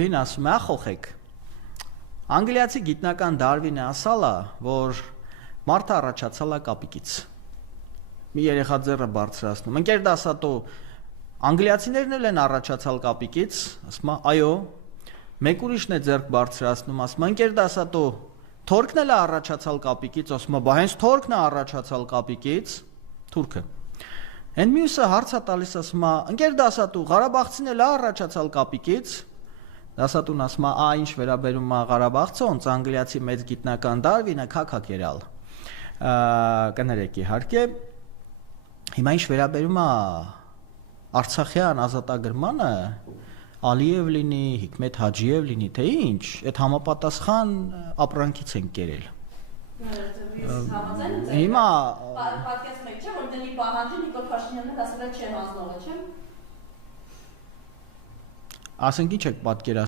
Հին ասում է, ախոխեք, անգլիացի գիտնական Դարվինը ասալ է, որ մարդը առաջացալ է կապիկից, մի երեխա ձեռը բարձրացնում, ընկեր դասատու, անգլիացիներն էլ են առաջացալ կապիկից, ասում է, այո, մեկ ուրիշն է ձեռք բարձրացնում, ասում է, ընկեր դասատու, թորքն էլ է առաջացալ կապիկից, ասում է, բա հենց թորքն է առաջացալ կապիկից, թուրքը, են մյուսը հարց է տալիս, ասում է, ընկեր դասատու, Ղարաբաղցին էլ է առաջացալ կապիկից, դասատուն ասում է, ինչ վերաբերում է Ղարաբաղցոնց, անգլիացի մեծ գիտնական Դարվինը քաքա կերալ, կներեք իհարկե, հիմա ինչ վերաբերում է Արցախյան ազատագրմանը, Ալիև լինի, Հիկմետ Հաջիև լինի, թե ինչ, այդ համապատասխան ապրանքից են կերել։ Հիմա պատկերացնում եք, չէ՞, որ դեպի պահանջը Նիկոլ Փաշինյանն ասել է չէ հանձնողը, չէ՞։ Ասենք ինչ եք պատկերացնում